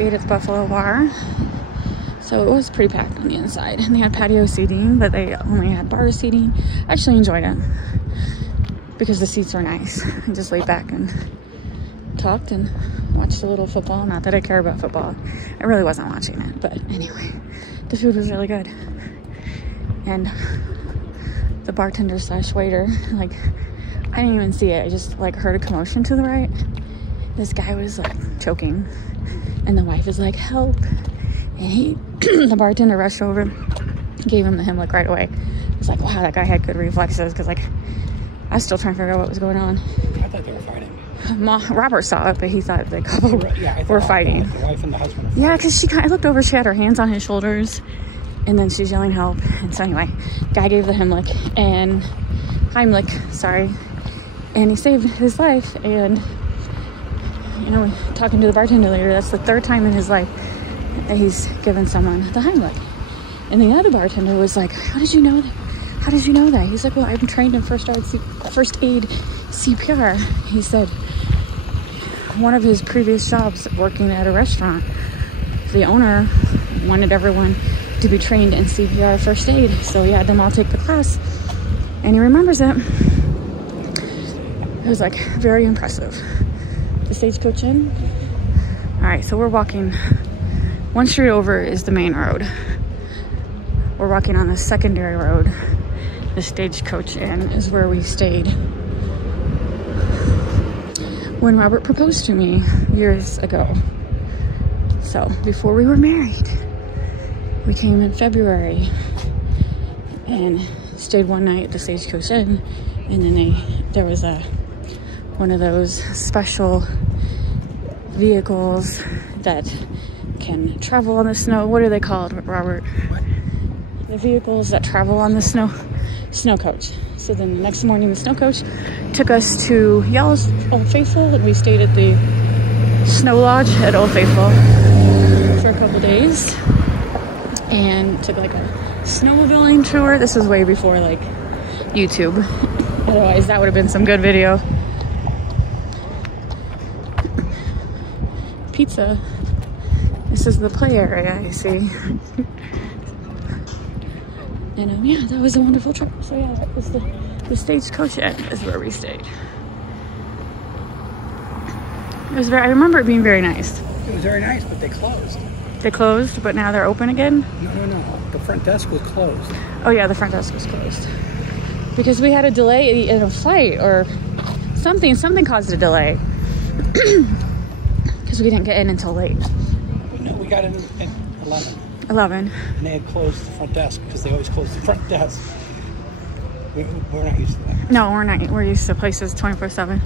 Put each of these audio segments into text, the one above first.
We ate at the Buffalo Bar. So it was pretty packed on the inside. And they had patio seating, but they only had bar seating. I actually enjoyed it because the seats were nice. I just laid back and talked and watched a little football. Not that I care about football. I really wasn't watching it. But anyway, the food was really good. And the bartender slash waiter, like, I didn't even see it. I just like heard a commotion to the right. This guy was like choking. And the wife is like, help. And the bartender rushed over, gave him the Heimlich right away. It's like, wow, that guy had good reflexes, because like, I was still trying to figure out what was going on. I thought they were fighting. Robert saw it, but he thought the couple were fighting. The wife and the husband were fighting. Yeah, because I looked over, she had her hands on his shoulders, and then she's yelling help. And so anyway, guy gave the Heimlich, sorry, and he saved his life. And you know, talking to the bartender later, that's the third time in his life that he's given someone the Heimlich. And the other bartender was like, how did you know that? How did you know that? He's like, well, I'm trained in first aid CPR. He said one of his previous jobs working at a restaurant, the owner wanted everyone to be trained in CPR first aid. So he had them all take the class. And he remembers it. It was like very impressive. The Stagecoach Inn. All right, so we're walking. One street over is the main road. We're walking on the secondary road. The Stagecoach Inn is where we stayed when Robert proposed to me years ago. So before we were married, we came in February and stayed one night at the Stagecoach Inn, and then there was one of those special vehicles that can travel on the snow. What are they called, Robert? What? The vehicles that travel on the snow coach. So then the next morning, the snow coach took us to Yellowstone, Old Faithful, and we stayed at the Snow Lodge at Old Faithful for a couple days and took like a snowmobiling tour. This was way before like YouTube. Otherwise, that would have been some good video. Pizza. This is the play area, I see. And yeah, that was a wonderful trip. So yeah, that was the Stagecoach Inn is where we stayed. It was I remember it being very nice. It was very nice, but they closed. They closed, but now they're open again? No. The front desk was closed. Oh yeah, the front desk was closed. Because we had a delay in a flight or something. Something caused a delay. Because we didn't get in until late. No, we got in at 11. 11. And they had closed the front desk because they always close the front desk. We're not used to that. No, we're not. We're used to places 24/7.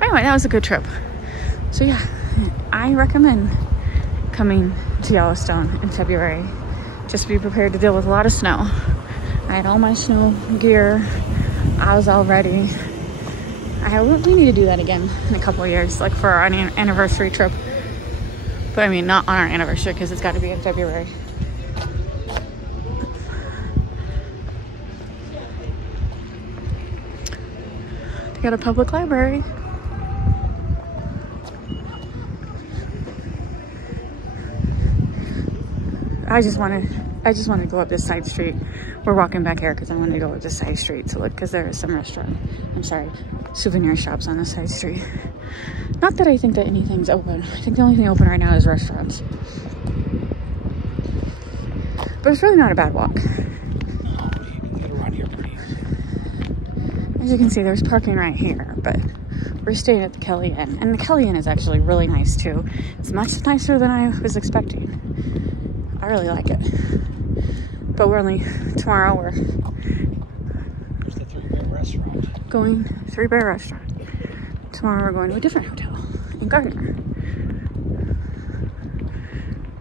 Anyway, that was a good trip. So yeah, I recommend coming to Yellowstone in February. Just be prepared to deal with a lot of snow. I had all my snow gear. I was all ready. We need to do that again in a couple of years, like for our anniversary trip. But I mean, not on our anniversary because it's got to be in February. They got a public library. I just want to go up this side street. We're walking back here because I want to go up this side street to look, because there is some souvenir shops on the side street. Not that I think that anything's open. I think the only thing open right now is restaurants. But it's really not a bad walk. No, you can get around here pretty easy. As you can see, there's parking right here, but we're staying at the Kelly Inn. And the Kelly Inn is actually really nice too. It's much nicer than I was expecting. I really like it. But tomorrow we're There's the Three Bear Restaurant. Going Three Bear Restaurant. Tomorrow we're going to a different hotel in Gardner.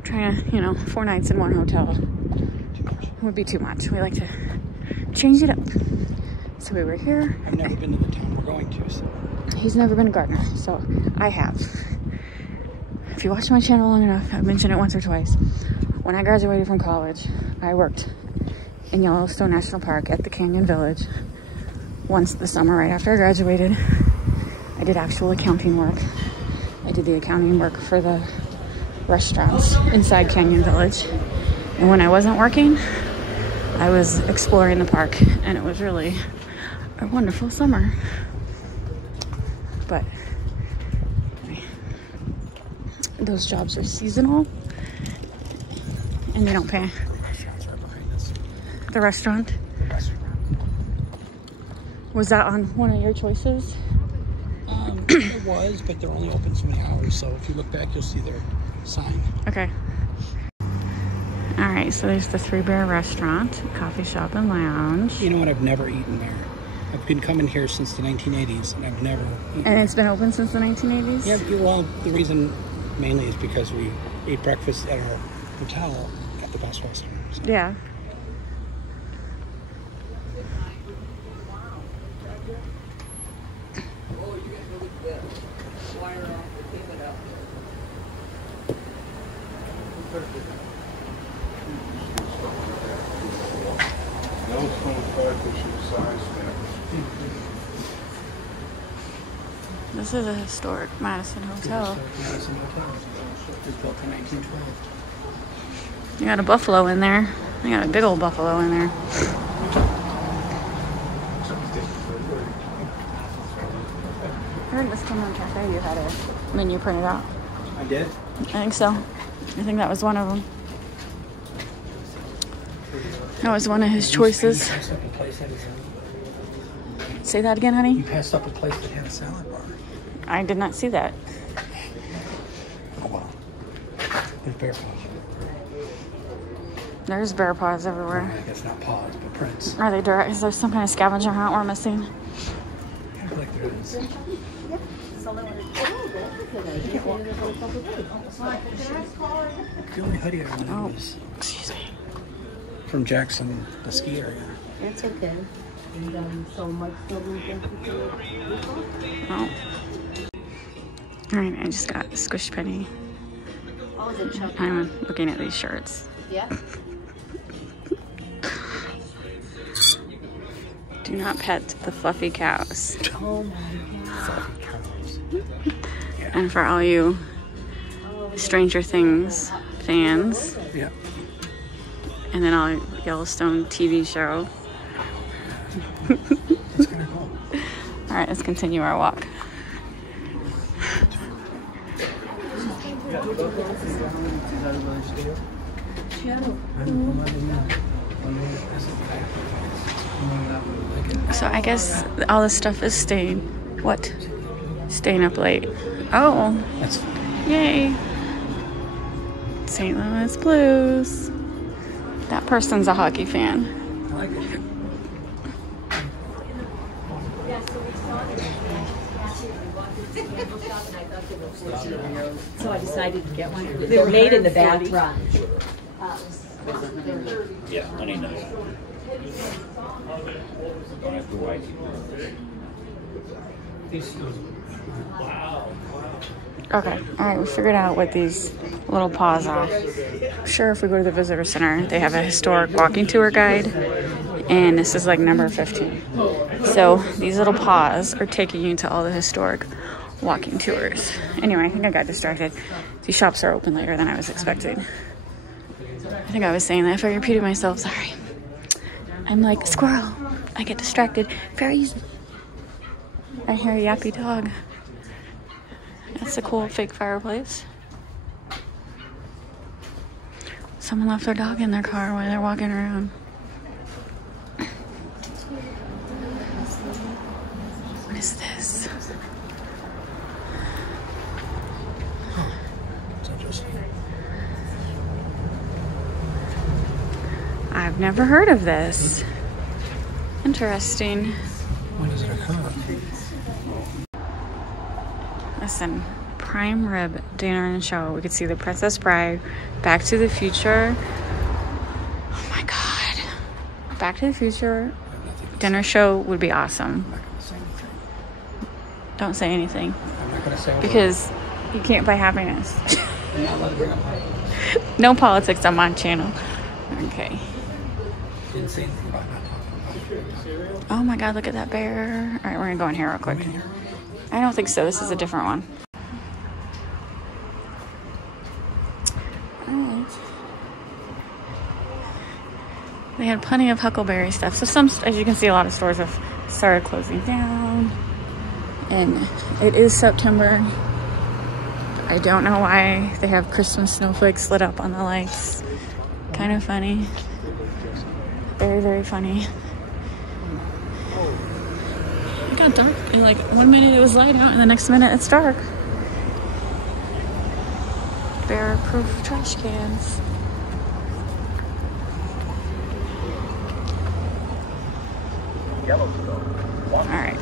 Trying to, 4 nights in one hotel would be too much. We like to change it up. So we were here. I've never been to the town we're going to, so. He's never been to Gardner, so I have. If you watch my channel long enough, I've mentioned it once or twice. When I graduated from college, I worked in Yellowstone National Park at the Canyon Village. Once the summer right after I graduated, I did actual accounting work. I did the accounting work for the restaurants inside Canyon Village. And when I wasn't working, I was exploring the park, and it was really a wonderful summer. But those jobs are seasonal, and they don't pay. The restaurant? Was that on one of your choices? It was, but they're only open so many hours, so if you look back, you'll see their sign. Okay. All right, so there's the Three Bear Restaurant, coffee shop and lounge. You know what? I've never eaten there. I've been coming here since the 1980s, and I've never eaten. And it's been open since the 1980s? Yeah, well, the reason mainly is because we ate breakfast at our hotel at the Best Western. So. Yeah. This is a historic Madison Hotel. It was built in 1912. You got a buffalo in there. You got a big old buffalo in there. I heard this Cameron Cafe you had a menu printed out. I did? I think so. I think that was one of them. That was one of his choices. Say that again, honey? You passed up a place that had a salad bar. I did not see that. Oh, well. There's bear paws. There's bear paws everywhere. I guess not paws, but prints. Are they direct? Is there some kind of scavenger hunt we're missing? I feel like there is. The only hoodie I wanted was Excuse me. from Jackson, the ski area. It's okay. We've done so much so we can Oh. Alright, I just got a Squish Penny. I'm looking at these shirts. Yeah. Do not pet the fluffy cows. Oh my God. And for all you Stranger Things fans, Yeah. and then all Yellowstone TV show. It's kind of cool. All right, let's continue our walk. So I guess all this stuff is staying. What? Staying up late. Oh, That's yay. St. Louis Blues. That person's a hockey fan. I like it. So I decided to get one. They were made in the back run. Yeah, honey nut. Wow. Okay, all right, we figured out what these little paws are. Sure, if we go to the visitor center, they have a historic walking tour guide, and this is like number 15. So these little paws are taking you to all the historic walking tours. Anyway, I think I got distracted. These shops are open later than I was expecting. I think I was saying that if I repeated myself, sorry. I'm like, squirrel. I get distracted very easily. I hear a yappy dog. That's a cool fake fireplace. Someone left their dog in their car while they're walking around. What is this? It's interesting. I've never heard of this. Interesting. When does it occur? Listen, prime rib dinner and show. We could see The Princess Bride, Back to the Future. Oh my God. Back to the Future dinner show would be awesome. I'm not going to say anything. Don't say anything. I'm not going to say Because you can't buy happiness. I'm not allowed to bring up politics. No politics on my channel. Okay. Didn't say anything about not talking about it. Oh my God, look at that bear. All right, we're gonna go in here real quick. Come in here. I don't think so. This is a different one. They had plenty of huckleberry stuff. So some, as you can see, a lot of stores have started closing down. And it is September. I don't know why they have Christmas snowflakes lit up on the lights. Kind of funny. Very, very funny. It got dark. And like 1 minute it was light out and the next minute it's dark. Bear-proof trash cans. Yellowstone. All right.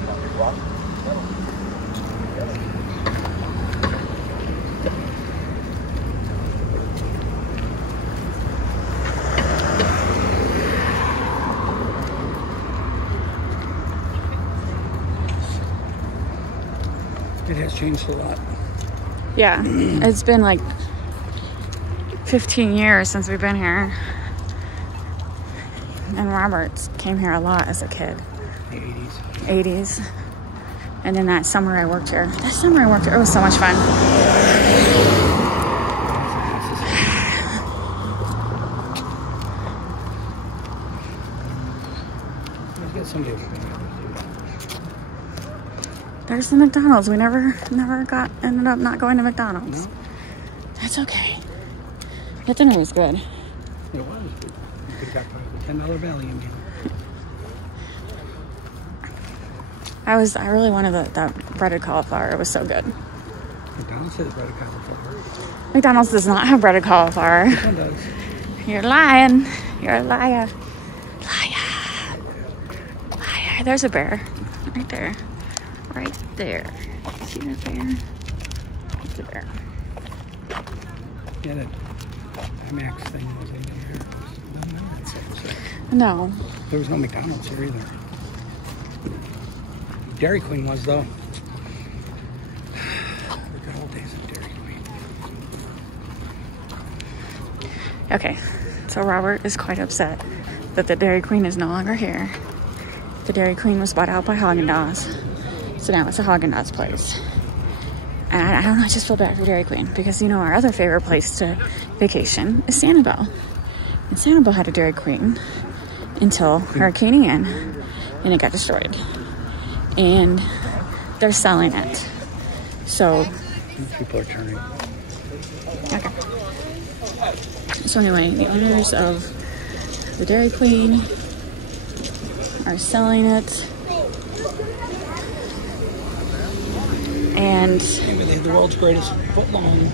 It has changed a lot. Yeah, it's been like 15 years since we've been here. And Robert came here a lot as a kid. The 80s. 80s. And then that summer I worked here. That summer I worked here, it was so much fun. Let's get some deals. There's the McDonald's. We never ended up not going to McDonald's. No. That's okay. That dinner was good. It was. You could have got the $10 Valium deal. I really wanted that breaded cauliflower. It was so good. McDonald's has breaded cauliflower. McDonald's does not have breaded cauliflower. This one does. You're lying. You're a liar. Liar. Liar. There's a bear. Right there. Right there. See that bear? It's a bear. Yeah, that IMAX thing was in there. No. There was no McDonald's here either. Dairy Queen was, though. The good old days of Dairy Queen. Okay. So Robert is quite upset that the Dairy Queen is no longer here. The Dairy Queen was bought out by Haagen-Dazs. So now it's a Haagen-Dazs place. And I don't know, I just feel bad for Dairy Queen because, you know, our other favorite place to vacation is Sanibel. And Sanibel had a Dairy Queen until Hurricane Ian, and it got destroyed. And they're selling it. So, People are turning. okay. So anyway, the owners of the Dairy Queen are selling it. And They had the world's greatest foot-long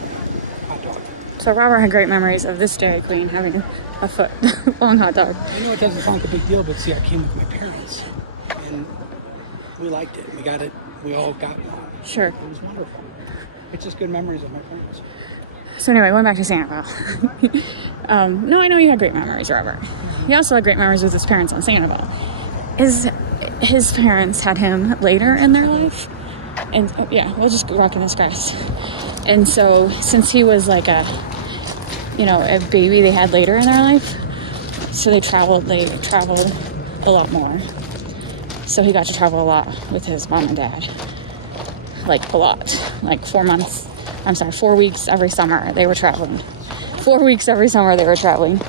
hot dog. so Robert had great memories of this Dairy Queen having a foot-long hot dog. I know it doesn't sound like a big deal, but see, I came with my parents, and we liked it. We got it. We all got one. Sure. It was wonderful. It's just good memories of my parents. So anyway, going back to Sanibel. No, I know you had great memories, Robert. He also had great memories with his parents on Sanibel. His parents had him later in their life. And oh, yeah, we'll just walk in this grass. And so since he was like a baby they had later in their life, so they traveled a lot more. So he got to travel a lot with his mom and dad. Like a lot. Like 4 weeks every summer they were traveling. 4 weeks every summer they were traveling.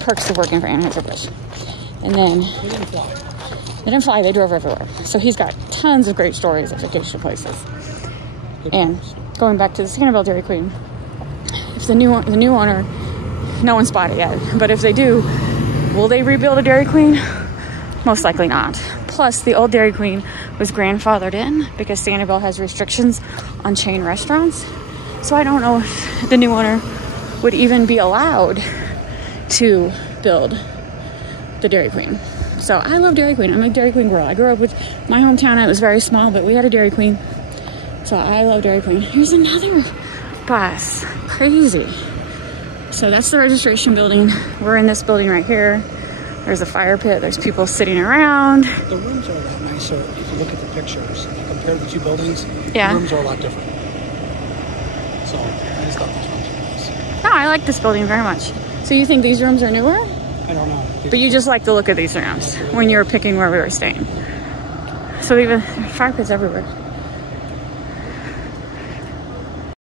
Perks of working for Anheuser-Busch. And then they didn't fly, they drove everywhere. So he's got tons of great stories of vacation places. And going back to the Sanibel Dairy Queen, if the new owner, no one's bought it yet, but if they do, will they rebuild a Dairy Queen? Most likely not. Plus, the old Dairy Queen was grandfathered in because Sanibel has restrictions on chain restaurants. So I don't know if the new owner would even be allowed to build the Dairy Queen. So I love Dairy Queen. I'm a Dairy Queen girl. I grew up with my hometown. It was very small, but we had a Dairy Queen. So I love Dairy Queen. Here's another bus. Crazy. So that's the registration building. We're in this building right here. There's a fire pit. There's people sitting around. The rooms are a lot nicer if you look at the pictures. If you compare the two buildings, Yeah. the rooms are a lot different. So I just thought these rooms were nice. No, I like this building very much. So you think these rooms are newer? I don't know. But you just like the look of these rooms when you were picking where we were staying. So even fire pits everywhere.